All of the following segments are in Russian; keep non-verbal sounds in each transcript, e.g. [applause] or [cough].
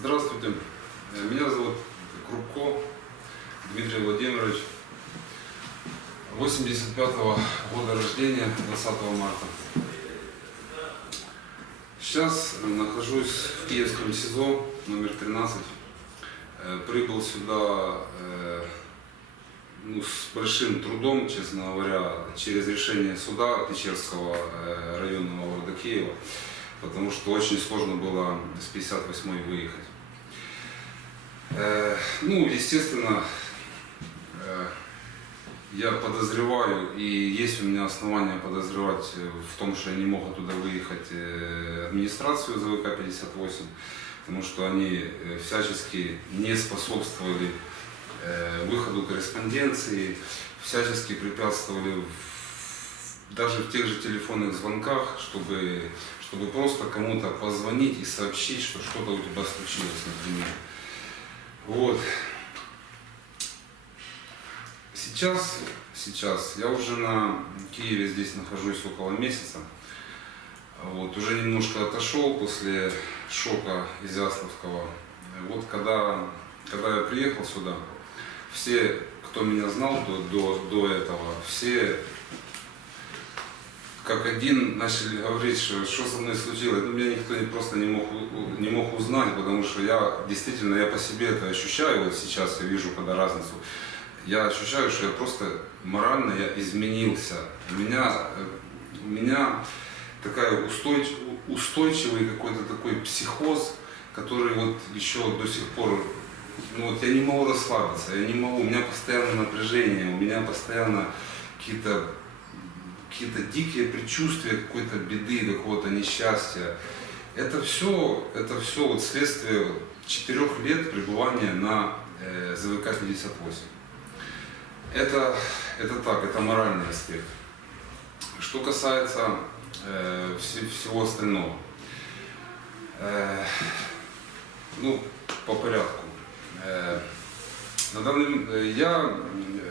Здравствуйте. Э, Меня зовут Крупко Дмитрий Владимирович. 85-го года рождения, 20 марта. Сейчас нахожусь в Киевском СИЗО номер 13. Э, Прибыл сюда э, ну, с большим трудом, честно говоря, через решение суда Печерского районного города Киева, потому что очень сложно было с 58-й выехать. Э, Ну, естественно, э, я подозреваю, и есть у меня основания подозревать э, в том, что я не мог оттуда выехать э, администрацию ЗВК-58, потому что они э, всячески не способствовали э, выходу корреспонденции, всячески препятствовали даже в тех же телефонных звонках, чтобы, чтобы просто кому-то позвонить и сообщить, что что-то у тебя случилось, например. Вот. Сейчас, сейчас я уже на Киеве здесь нахожусь около месяца. Вот, уже немножко отошел после шока Изяславского. Вот когда, когда я приехал сюда, все, кто меня знал до, до, до этого, все как один начали говорить, что, что со мной случилось. Ну, меня никто не, просто не мог, не мог узнать, потому что я действительно, я по себе это ощущаю, вот сейчас я вижу, когда разницу. Я ощущаю, что я просто морально я изменился. У меня, э, у меня такая устойч- устойчивый какой-то такой психоз, который вот еще до сих пор, ну вот я не могу расслабиться, я не могу, у меня постоянно напряжение, у меня постоянно какие-то какие-то дикие предчувствия какой-то беды, какого-то несчастья. Это все, это все вот следствие четырех лет пребывания на э, ЗВК-58. Это, это так, это моральный аспект. Что касается э, все- всего остального, э, ну, по порядку. Э, на данный, э, я э,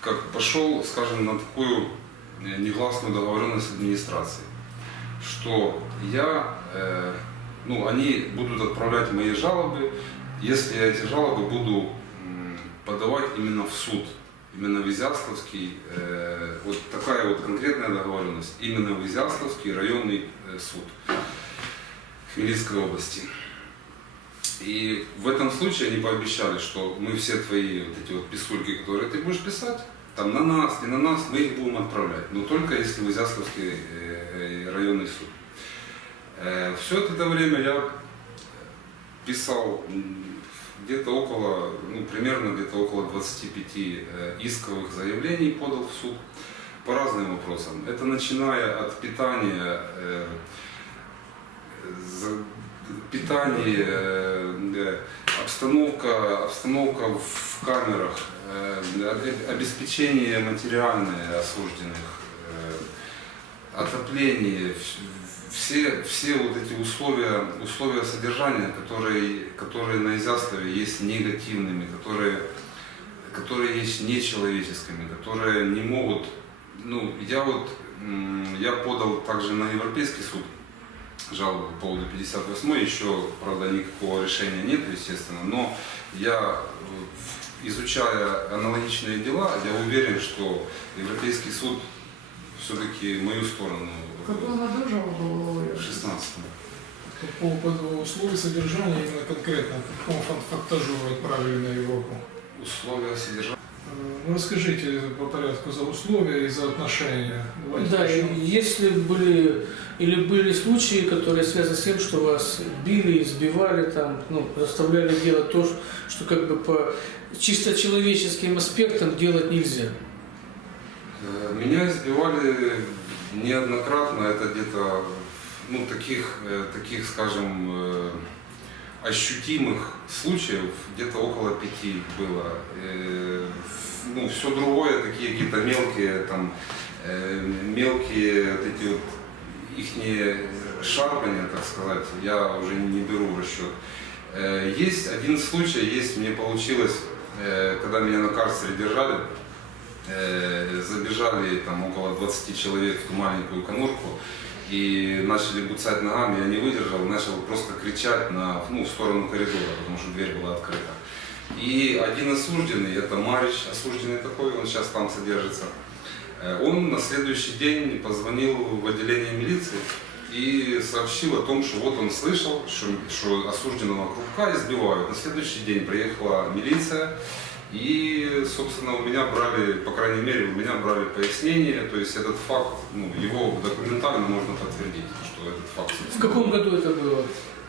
как пошел, скажем, на такую э, негласную договоренность с администрацией, что я, э, ну, они будут отправлять мои жалобы, если я эти жалобы буду подавать именно в суд, именно в Изяславский, э, вот такая вот конкретная договоренность, именно в Изяславский районный э, суд Хмельницкой области. И в этом случае они пообещали, что мы все твои вот эти вот писульки, которые ты будешь писать, там на нас, не на нас, мы их будем отправлять. Но только если в Изяславский э, э, районный суд. все это время я писал где-то около, ну, примерно где-то около 25 э, исковых заявлений подал в суд по разным вопросам. Это начиная от питания, э, питание, э, обстановка, обстановка в камерах, э, об- обеспечение материальное осужденных, э, отопление, все, все вот эти условия, условия содержания, которые, которые на Изяславе есть негативными, которые, которые есть нечеловеческими, которые не могут, ну, я вот, я подал также на Европейский суд жалобу по поводу 58 еще, правда, никакого решения нет, естественно, но я, э, изучая аналогичные дела, я уверен, что Европейский суд все-таки мою сторону В каком году жалоба в 16 По поводу условий содержания именно конкретно, фан- фактажу вы отправили на Европу? условия содержания. Ну, расскажите по порядку за условия и за отношения. Давайте Да, начнем. если были или были случаи, которые связаны с тем, что вас били, избивали, там, ну, заставляли делать то, что как бы по чисто человеческим аспектам делать нельзя. Э, Меня избивали неоднократно, это где-то, ну, таких, э, таких, скажем, э, ощутимых случаев где-то около пяти было. Э, Ну, все другое, такие какие-то мелкие, там, э, мелкие вот эти вот ихние шарпания, так сказать, я уже не беру в расчет. Э, Есть один случай, есть, мне получилось, когда меня на карцере держали, забежали там около 20 человек в ту маленькую конурку, и начали буцать ногами, я не выдержал, начал просто кричать на, ну, в сторону коридора, потому что дверь была открыта. И один осужденный, это Марич, осужденный такой, он сейчас там содержится, э, он на следующий день позвонил в отделение милиции и сообщил о том, что вот он слышал, что, что осужденного кружка избивают. На следующий день приехала милиция, и, собственно, у меня брали, по крайней мере, у меня брали пояснение, то есть этот факт, ну, его документально можно подтвердить, что этот факт. В каком году это было?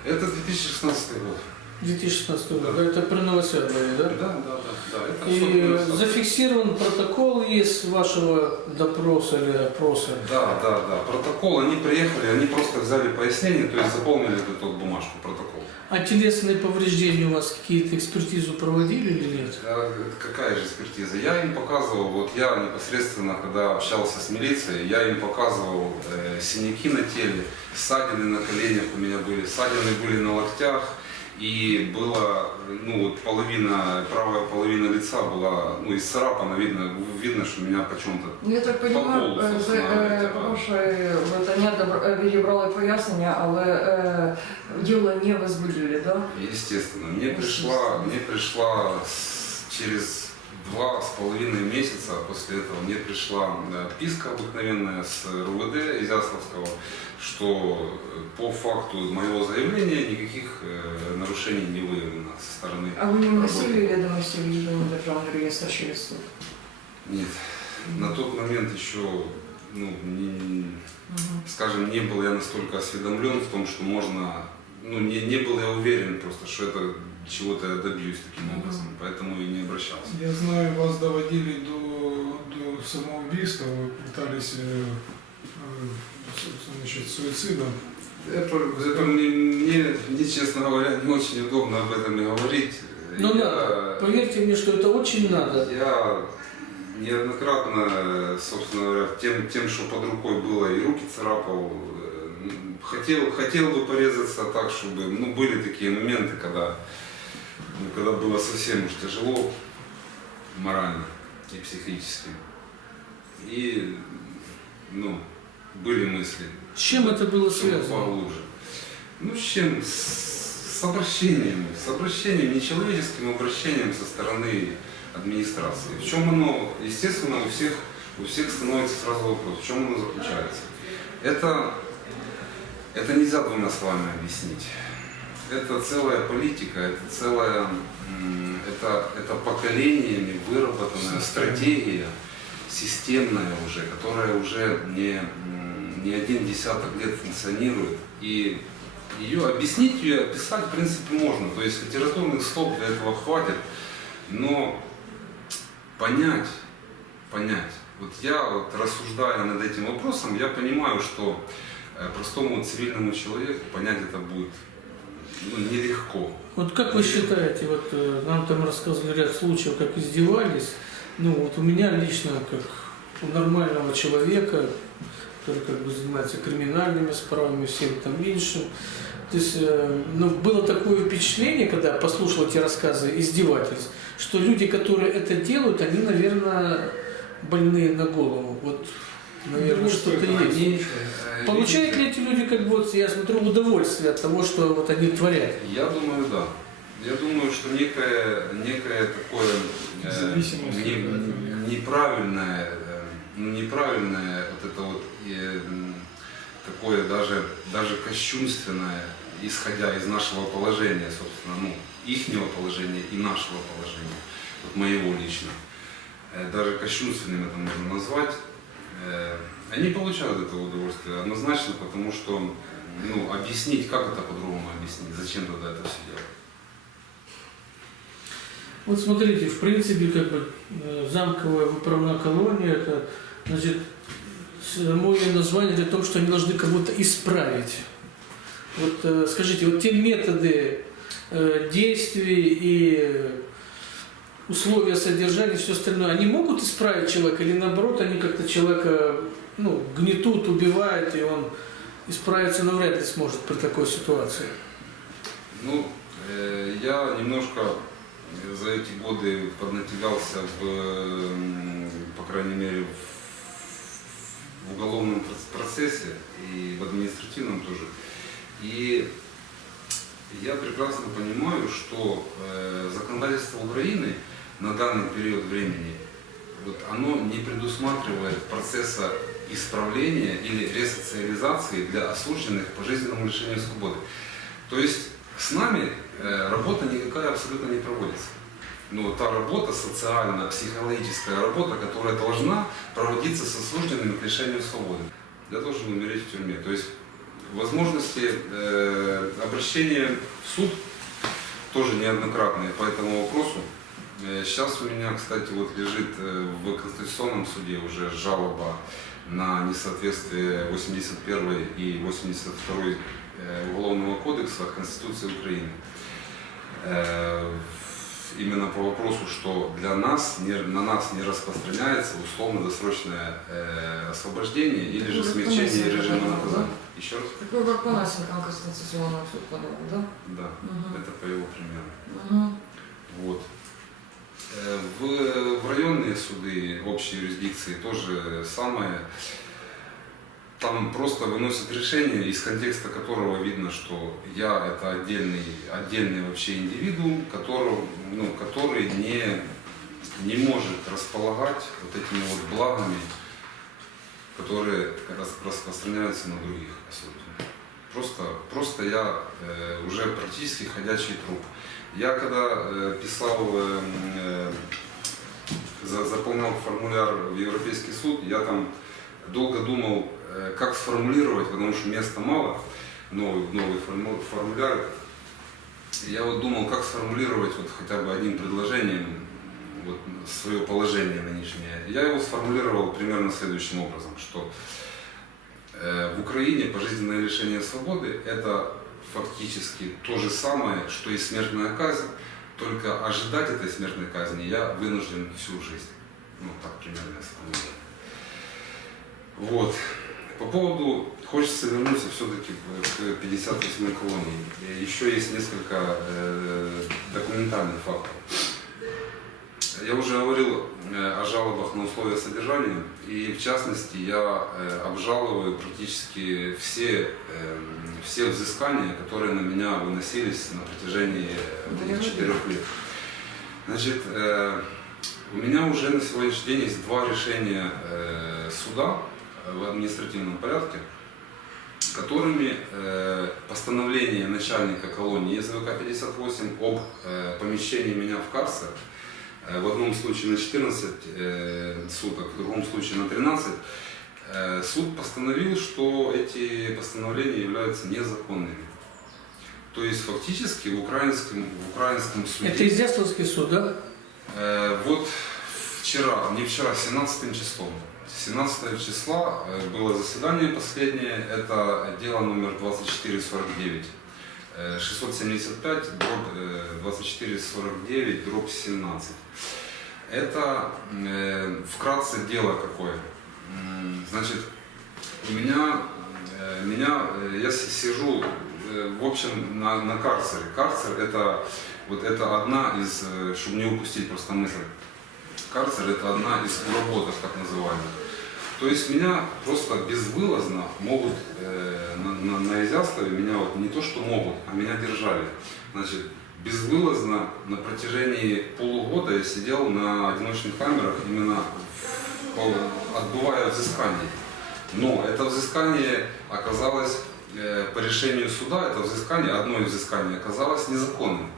Это 2016 год. 2016 год. Да. Это при были, да? Да, да, да, да. И зафиксирован протокол есть вашего допроса или опроса. Да, да, да. Протокол, они приехали, они просто взяли пояснение, то есть заполнили эту бумажку, протокол. А телесные повреждения у вас какие-то экспертизу проводили или нет? А Какая же экспертиза? Я им показывал, вот я непосредственно, когда общался с милицией, я им показывал э, синяки на теле, ссадины на коленях у меня были, ссадины были на локтях, и было, ну вот половина, правая половина лица была, ну исцарапана, видно, видно, что меня почему-то Ну, Я так понимаю, По голосу е, з- е, знаєте, ваше видання добро- е, відібрали пояснення, але е, діло не возбудили, да? Естественно. Мне пришла, мне пришла с- через два с половиной месяца после этого мне пришла э, отписка обыкновенная с РУВД Изяславского, что э, по факту моего заявления никаких э, нарушений не выявлено со стороны. А ви не вносили відомості в єдиний державний реєстр через суд? Нет. На тот момент еще, ну, не- Мгм. скажем, не был я настолько осведомлен в том, что можно, ну, не, не был я уверен просто, что это чего-то я добьюсь таким образом, поэтому и не обращался. Я знаю, вас доводили до, до самоубийства, вы пытались э, э, значит, суицидом. Это, это мне, мне, мне, честно говоря, не очень удобно об этом и говорить. Ну я, надо. Поверьте мне, что это очень надо. Я неоднократно, собственно говоря, тем, тем, что под рукой было, и руки царапал. э, Хотел, хотел бы порезаться так, чтобы, ну, были такие моменты, когда, ну, когда было совсем уж тяжело морально и психически. И, ну, были мысли. С чем это было связано? Поглубже. Ну, с чем? С, с обращением. С обращением, нечеловеческим обращением со стороны администрации. В чем оно, естественно, у всех, у всех становится сразу вопрос, в чем оно заключается. Это, это нельзя двумя словами объяснить. Это целая политика, это целая, м, это, это поколениями выработанная стратегия, системная уже, которая уже не, не один десяток лет функционирует. И ее объяснить, ее описать, в принципе, можно. То есть литературных слов для этого хватит. Но понять, понять. Вот я, вот, рассуждая над этим вопросом, я понимаю, что э, простому цивильному человеку понять это будет ну, нелегко. Вот как вы считаете, вот э, нам там рассказывали ряд случаев, как издевались. Ну вот у меня лично, как у нормального человека, который как бы занимается криминальными справами, всем там меньше. То есть, э, ну, было такое впечатление, когда послушал эти рассказы издевательств, что люди, которые это делают, они, наверное, больные на голову. Вот, наверное, Ну, что-то это есть. Э, Получают ли эти люди, как бы, вот, я смотрю, удовольствие от того, что вот они творят? Я думаю, да. Я думаю, что некое, некое такое э, не- неправильное, э, ну, неправильное вот это вот э, такое даже, даже кощунственное, исходя из нашего положения, собственно, ну, ихнего положения и нашего положения, вот моего лично, Э, даже кощунственным это можно назвать, Э, они получают этого удовольствие однозначно, потому что ну, объяснить, как это по-другому объяснить, зачем тогда это все делать. Вот смотрите, в принципе, как бы э, замковая выправная колония, это, значит, само ее название для того, что они должны кого-то исправить. Вот э, скажите, вот те методы э, действий и условия содержания, все остальное, они могут исправить человека или наоборот, они как-то человека ну, гнетут, убивают, и он исправиться навряд ли сможет при такой ситуации? Ну, э, я немножко за эти годы поднатягался в, по крайней мере, в, в уголовном проц- процессе и в административном тоже. И я прекрасно понимаю, что э, законодательство Украины на данный период времени, вот оно не предусматривает процесса исправления или ресоциализации для осужденных по жизненному лишению свободы. То есть с нами э, работа никакая абсолютно не проводится. Но та работа, социально-психологическая работа, которая должна проводиться с осужденными к лишению свободы. Я должен умереть в тюрьме. То есть возможности э, обращения в суд тоже неоднократные по этому вопросу. Э, Сейчас у меня, кстати, вот лежит э, в Конституционном суде уже жалоба на несоответствие 81 и 82 э, Уголовного кодекса Конституции Украины. Э, Именно по вопросу, что для нас, на нас не распространяется условно-досрочное э, освобождение или же смягчение режима наказания. Еще раз? Такой как Панасенко Конституционный суд подал, да? Да, это по его примеру. Вот. Э, В, в районные суды общей юрисдикции тоже самое. Там просто выносят решение, из контекста которого видно, что я это отдельный, отдельный вообще индивидуум, которого, ну, который не, не может располагать вот этими вот благами, которые рас- распространяются на других осужденных. Просто, просто я э, уже практически ходячий труп. Я когда э, писал, э, э, за- заполнял формуляр в Европейский суд, я там долго думал, как сформулировать, потому что места мало, новый, новый форму- формуляр. Я вот думал, как сформулировать вот хотя бы одним предложением вот, свое положение нынешнее. Я его сформулировал примерно следующим образом, что в Украине пожизненное лишение свободы – это фактически то же самое, что и смертная казнь, только ожидать этой смертной казни я вынужден всю жизнь. Ну, так примерно я сформулировал. Вот. По поводу, хочется вернуться все-таки к 58-й колонии. Еще есть несколько э, документальных фактов. Я уже говорил э, о жалобах на условия содержания, и в частности я э, обжаловаю практически все, э, все взыскания, которые на меня выносились на протяжении вот этих четырех лет. Значит, у меня уже на сегодняшний день есть два решения суда в административном порядке, которыми постановление начальника колонии ЕЗВК 58 об помещении меня в карцер в одном случае на 14 э, суток, в другом случае на 13, э, суд постановил, что эти постановления являются незаконными. То есть фактически в украинском, в украинском суде... Это Изяславский суд, да? Э, вот вчера, не вчера, 17 числом. 17 числа э, было заседание последнее, это дело номер 2449. Э, 675, дробь э, 2449, дробь 17. Это э, вкратце дело какое. Значит, у меня, э, меня э, я сижу, э, в общем, на, на карцере. Карцер это вот это одна из, э, чтобы не упустить просто мысль, карцер это одна из уработок, так называемых. То есть меня просто безвылазно могут э, на, на, на Изяславе, меня вот не то что могут, а меня держали. Значит, безвылазно на протяжении полугода я сидел на одиночных камерах именно отбывая взыскание. Но это взыскание оказалось э, по решению суда, это взыскание, одно из взысканий оказалось незаконным.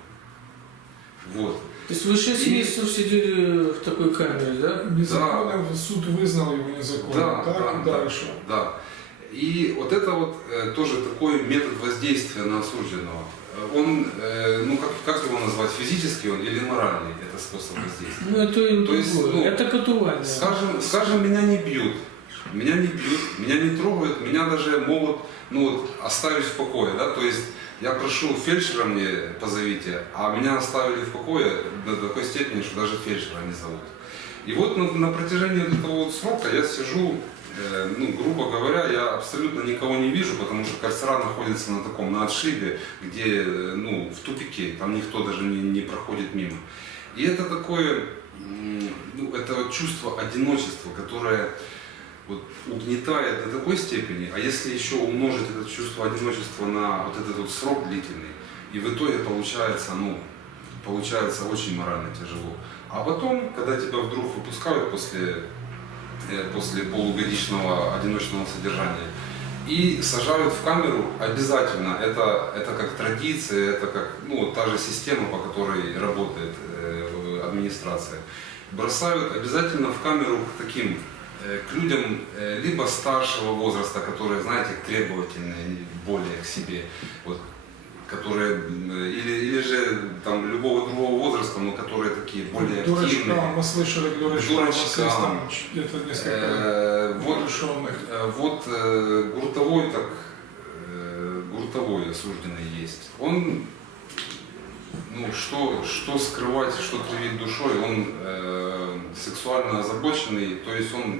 Вот. То есть вы 6 И- месяцев сидели в такой камере, да? Незаконно суд вызнал его незаконным. Да, так, да, и да. дальше. Да. И вот это вот э, тоже такой метод воздействия на осужденного. Э, Он, э, ну как, как его назвать, физический он или моральный, это способ воздействия. Ну, это и То есть, ну, это катувание. Скажем, скажем, меня не бьют, меня не бьют, меня не трогают, меня даже могут ну, вот, оставить в покое. Да? То есть я прошу фельдшера мне позовите, а меня оставили в покое до такой степени, что даже фельдшера не зовут. И вот на, на протяжении этого вот срока я сижу, э, ну, грубо говоря, я абсолютно никого не вижу, потому что карцера находится на таком, на отшибе, где, э, ну, в тупике, там никто даже не, не проходит мимо. И это такое, ну, это чувство одиночества, которое вот угнетает до такой степени, а если еще умножить это чувство одиночества на вот этот вот срок длительный, и в итоге получается, ну, получается очень морально тяжело. А потом, когда тебя вдруг выпускают после, э, после полугодичного одиночного содержания, и сажают в камеру обязательно. Это, это как традиция, это как ну, та же система, по которой работает э, администрация. Бросают обязательно в камеру к таким, к людям э, либо старшего возраста, которые, знаете, требовательные более к себе, вот, которые, м, или, или же там любого другого возраста, но которые такие более Дурачкам, активные. мы слышали есть Дурачкам. там где-то несколько Э, вот. Э, Вот э, гуртовой, так э, гуртовой осужденный есть. Он, ну что, что скрывать, что кривить душой, он э, сексуально озабоченный, то есть он э,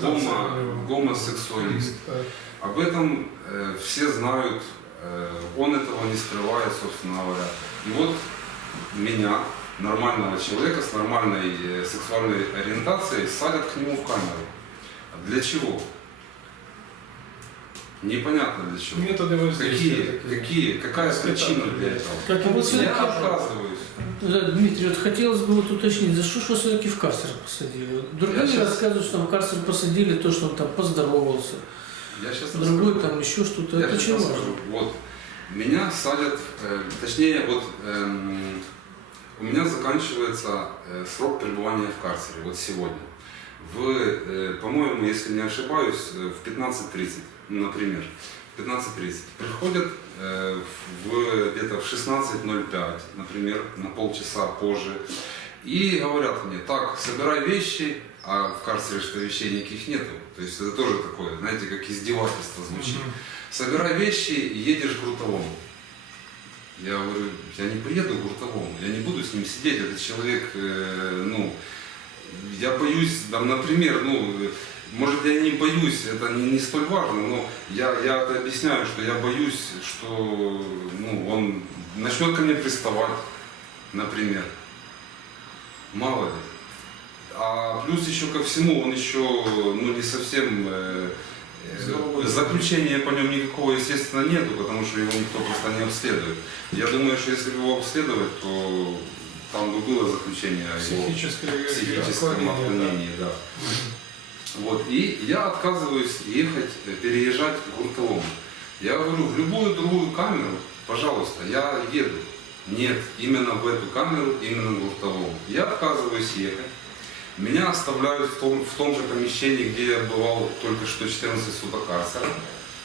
гомо- на него. гомосексуалист. Об этом э, все знают, э, он этого не скрывает, собственно говоря. И вот меня, нормального человека с нормальной э, сексуальной ориентацией, садят к нему в камеру. Для чего? Непонятно для чего. Методы воздействия. Какие, какие, какая причина для этого? Как и вот Я отказываюсь. Да, Дмитрий, вот хотелось бы вот уточнить, за что ж вас все-таки в карцер посадили? Другие Я щас- рассказывают, что там в карцер посадили то, что он там поздоровался. Я сейчас Другой там еще что-то. Я Это сейчас чего? расскажу. Вот. Меня садят, э, точнее, вот эм, у меня заканчивается э, срок пребывания в карцере, вот сегодня. В, э, по-моему, если не ошибаюсь, э, в 15.30, ну, например, в 15.30 приходят э, в, где-то в 16.05, например, на полчаса позже, и говорят мне, так, собирай вещи, а в карцере что вещей никаких нету. То есть это тоже такое, знаете, как издевательство звучит Мгм. собирай вещи и едешь к Гуртовому. Я говорю, я не поеду к Гуртовому, я не буду с ним сидеть, этот человек, э, ну, я боюсь, там, например, ну, может я не боюсь, это не, не столь важно, но я, я это объясняю, что я боюсь, что ну, он начнет ко мне приставать, например. Мало ли. А плюс еще ко всему, он еще ну, не совсем э, э, заключения по нем никакого, естественно, нету, потому что его никто просто не обследует. Я думаю, что если бы его обследовать, то там бы было заключение о его психическом отклонении. Да. Вот. И я отказываюсь ехать, э, переезжать к Гуртовому. Я говорю, в любую другую камеру, пожалуйста, я еду. Нет, именно в эту камеру, именно к Гуртовому. Я отказываюсь ехать. Меня оставляют в том, в том же помещении, где я бывал только что 14 суток карцера.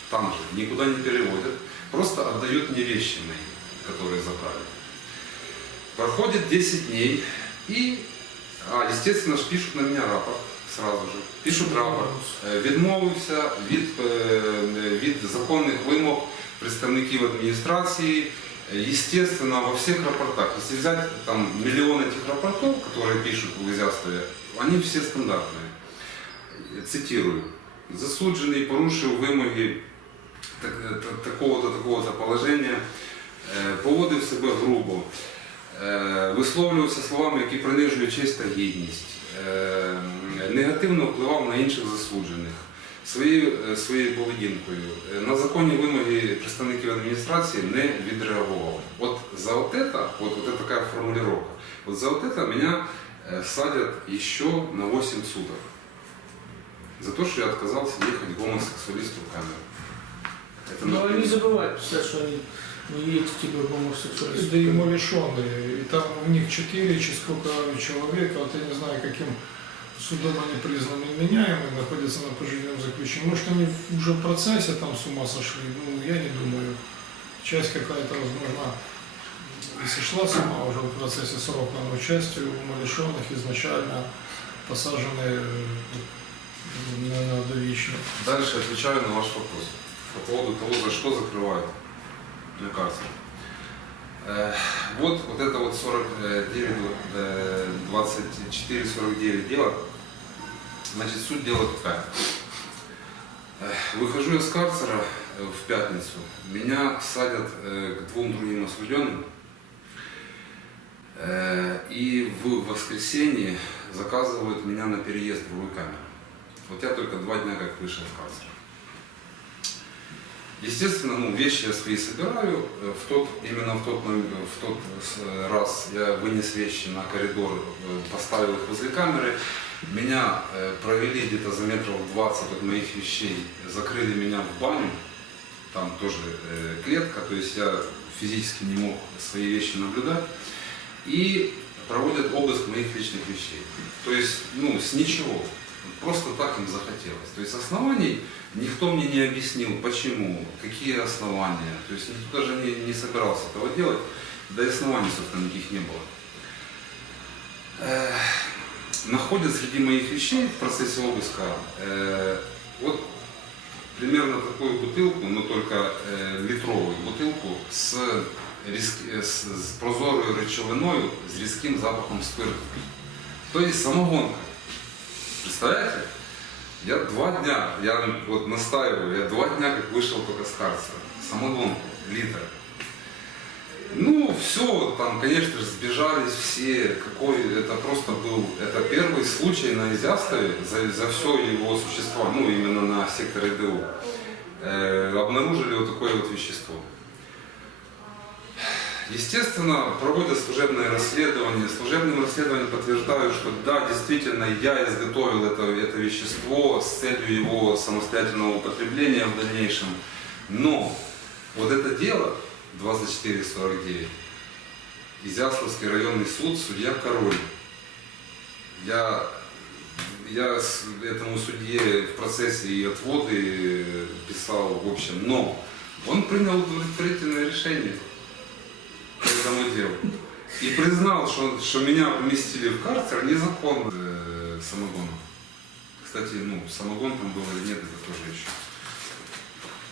Там же, никуда не переводят. Просто отдают мне вещи мои, которые забрали. Проходит 10 дней и, а, естественно, пишут на меня рапорт сразу же. Пишуть рапорт. Е, Відмовився від, е, від законних вимог представників адміністрації. Е, Естественно, во всех рапортах, если взять там миллион этих рапортов, которые пишут в Ізястові, они все стандартные. Е, Цитирую. Засуджений порушив вимоги так- е, та- такого-то, такого-то положення, е, поводив себе грубо, е, висловлювався словами, які принижують честь та гідність, е, негативно впливав на інших засуджених своєю, е, своєю поведінкою. е, На законні вимоги представників адміністрації не відреагував. От за от это, вот, вот это такая формулировка, вот за вот это меня э, садят еще на 8 суток. За то, что я отказался ехать гомосексуалисту в камеру. Это Но например. они забывают, кстати, что они не едете типа гомосексуалисты. Да ему лишенные. И там у них четыре, чи сколько человек, вот я не знаю, каким судом они признаны меняемыми, находятся на пожизненном заключении. Может, они уже в процессе там с ума сошли, ну, я не думаю. Часть какая-то, возможно, если шла сама уже в процессе срока, но частью умалишенных изначально посажены э, на, на довечно. Дальше отвечаю на ваш вопрос по поводу того, за что закрывают карцер. Э, Вот, вот это вот 49, э, 24-49 дело. Значит, суть дела такая. Э, Выхожу с карцера э, в пятницу. Меня садят к двум другим осужденным. И в воскресенье заказывают меня на переезд в другую камеру. Вот я только два дня как вышел в карцер. Естественно, ну, вещи я свои собираю. Э, В тот, именно в тот, в тот э, раз я вынес вещи на коридор, э, поставил их возле камеры. Меня провели где-то за метров 20 от моих вещей, закрыли меня в баню. Там тоже клетка, то есть я физически не мог свои вещи наблюдать. И проводят обыск моих личных вещей. То есть, ну, с ничего. Просто так им захотелось. То есть оснований никто мне не объяснил, почему, какие основания. То есть никто даже не, не собирался этого делать. Да и оснований, собственно, никаких не было. Эх, находят среди моих вещей в процессе обыска э, вот примерно такую бутылку, но только э, литровую бутылку с, э, с, с прозорою речовиною з різким запахом спирту. То есть самогонка. Представляете? Я два дня, я вот настаиваю, я два дня как вышел только с карцера. Самогонку, литр. Ну, все, там, конечно же, сбежались все. Какой, это просто был, это первый случай на Изяславе за, за все его существо, ну, именно на секторе ДУ. Э, обнаружили вот такое вот вещество. Естественно, проводят служебное расследование. Служебным расследованием подтверждаю, что да, действительно, я изготовил это, это вещество с целью его самостоятельного употребления в дальнейшем. Но вот это дело 2449, Изяславский районный суд, судья Король. Я, я этому судье в процессе и отводы писал, в общем, но он принял удовлетворительное решение по этому делу. И признал, что, что меня поместили в карцер незаконно э, самогоном. Кстати, ну, самогон там был или нет, это тоже еще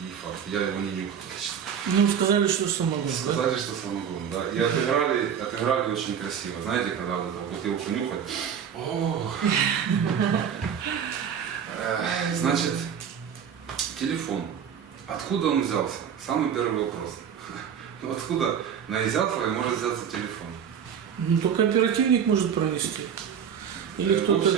не факт. Я его не нюхал. точно. Ну, сказали, что самогон, да? Сказали, что самогон, да. И отыграли, отыграли очень красиво. Знаете, когда вот эту бутылку нюхать. О! Э, Значит, телефон. Откуда он взялся? Самый первый вопрос. Ну откуда на Изяславе может взяться телефон? Ну, только оперативник может пронести. Или Э, кто-то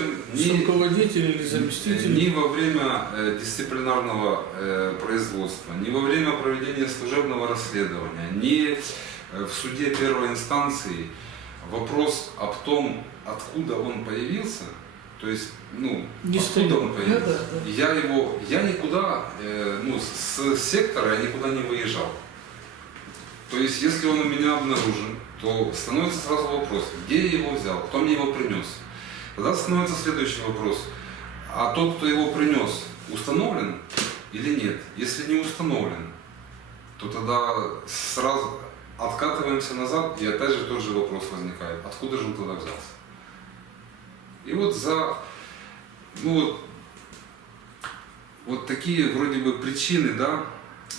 руководитель или заместитель. Ни во время э, дисциплинарного э, производства, ни во время проведения служебного расследования, ни э, в суде первой инстанции вопрос об том, откуда он появился, то есть, ну, Не откуда стоит. он Да, появился. да, да. Я его, я никуда, э, ну, с сектора я никуда не выезжал. То есть, если он у меня обнаружен, то становится сразу вопрос, где я его взял, кто мне его принес. Тогда становится следующий вопрос, а тот, кто его принес, установлен или нет? Если не установлен, то тогда сразу откатываемся назад, и опять же тот же вопрос возникает, откуда же он тогда взялся? И вот за, ну вот, вот такие вроде бы причины, да,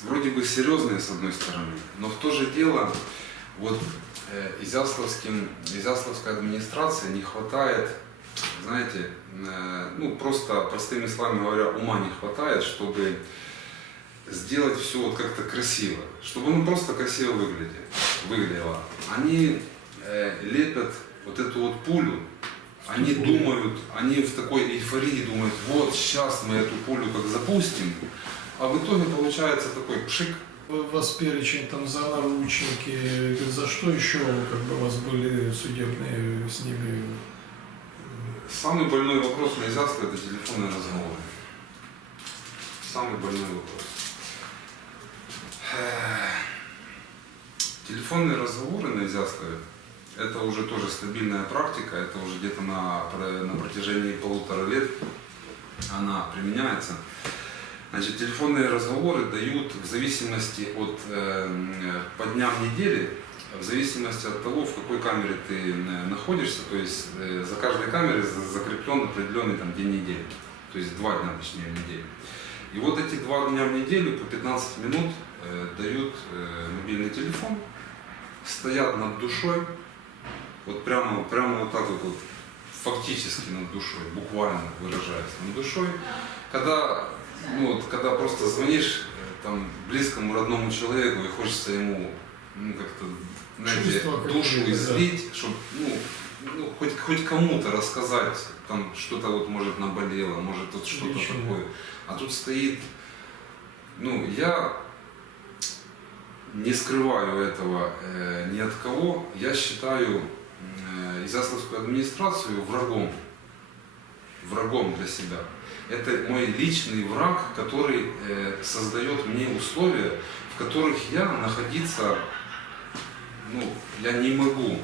вроде бы серьезные с одной стороны, но в то же дело вот э, Изяславским, Изяславской администрации не хватает, знаете, э, ну просто простыми словами говоря, ума не хватает, чтобы сделать все вот как-то красиво, чтобы ну просто красиво выглядело. выглядело. Они э, лепят вот эту вот пулю, они думают, они в такой эйфории думают, вот сейчас мы эту пулю как запустим, а в итоге получается такой пшик, вас перечень там за наручники, за что еще как бы у вас были судебные с ними? Самый больной вопрос на Изяске это телефонные разговоры. Самый больной вопрос. Телефонные разговоры на Изяскове это уже тоже стабильная практика, это уже где-то на, на протяжении полутора лет она применяется. Значит, телефонные разговоры дают в зависимости от э, по дням недели, в зависимости от того, в какой камере ты э, находишься, то есть э, за каждой камерой за- закреплен определенный там, день недели, то есть два дня, точнее, в неделю. И вот эти два дня в неделю по 15 минут э, дают э, мобильный телефон, стоят над душой, вот прямо, прямо вот так вот, вот фактически над душой, буквально выражаясь над душой, когда, ну, вот, когда просто звонишь э, там, близкому родному человеку и хочется ему ну, как-то знаете, душу какие-то, да. излить, чтобы ну, ну, хоть, хоть кому-то рассказать, там что-то вот может наболело, может вот что-то Ничего. такое. А тут стоит, ну, я не скрываю этого э, ни от кого. Я считаю э, Изяславскую администрацию врагом. Врагом для себя. Это мой личный враг, который э, создает мне условия, в которых я находиться, ну, я не могу.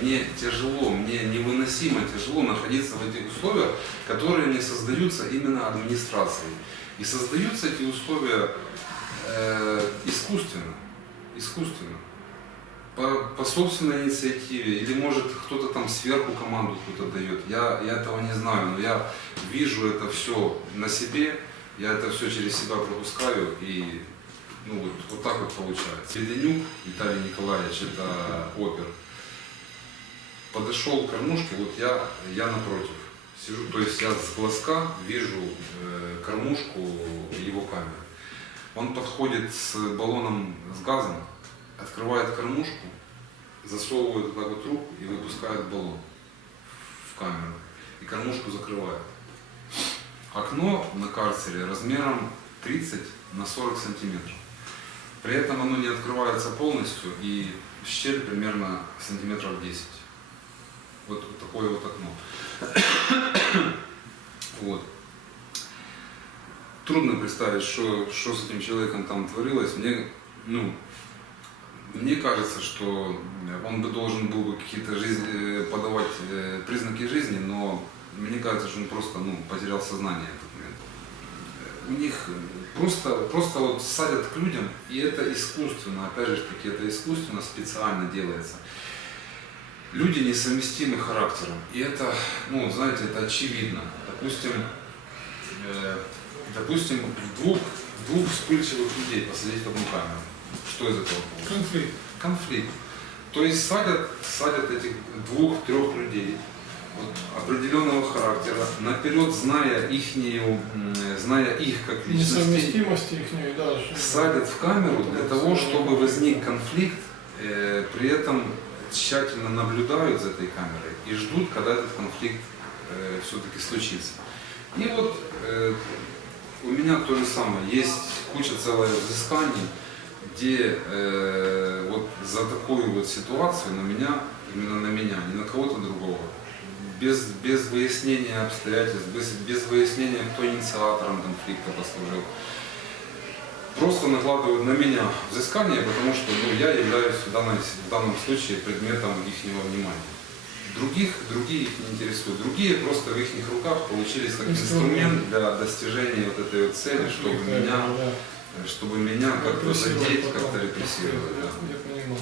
Мне тяжело, мне невыносимо тяжело находиться в этих условиях, которые мне создаются именно администрацией. И создаются эти условия э, искусственно. Искусственно. По, по собственной инициативе. Или может кто-то там сверху команду кто-то дает. Я, я этого не знаю, но я вижу это все на себе, я это все через себя пропускаю и ну вот, вот так вот получается. Леденюк Виталий Николаевич, это опер, подошел к кормушке, вот я, я напротив. Сижу, то есть я с глазка вижу э, кормушку его камеры. Он подходит с баллоном с газом, открывает кормушку, засовывает так вот руку и выпускает баллон в камеру. И кормушку закрывает. Окно на карцере размером 30 на 40 сантиметров. При этом оно не открывается полностью и щель примерно сантиметров 10. Вот, вот такое вот окно. [coughs] Вот. Трудно представить, что, что с этим человеком там творилось. Мне, ну, мне кажется, что он бы должен был бы какие-то жизни, э, подавать э, признаки жизни, но мне кажется, что он просто ну, потерял сознание в этот момент. Э, У них э, просто, просто вот садят к людям, и это искусственно, опять же таки, это искусственно, специально делается. Люди несовместимы характером, и это, ну, знаете, это очевидно. Допустим, э, допустим, двух, двух вспыльчивых людей посадить в одну камеру. Что из этого получится? Конфликт. конфликт. То есть садят, садят этих двух-трех людей вот, определенного характера, наперед зная м, зная их как личности, их, да. садят в камеру для того, чтобы возник конфликт, э, при этом тщательно наблюдают за этой камерой и ждут, когда этот конфликт все-таки случится. И вот э, у меня то же самое. Есть куча целая взысканий, где э, вот за такую вот ситуацию на меня, именно на меня, не на кого-то другого, без, без выяснения обстоятельств, без, без выяснения, кто инициатором конфликта послужил, просто накладывают на меня взыскание, потому что ну, я являюсь в, данной, в данном случае предметом их внимания. Других, другие их не интересуют. Другие просто в их руках получились как Инструмент. для достижения вот этой вот цели, чтобы меня чтобы меня как-то задеть, как-то репрессировать. Да. Я понимаю.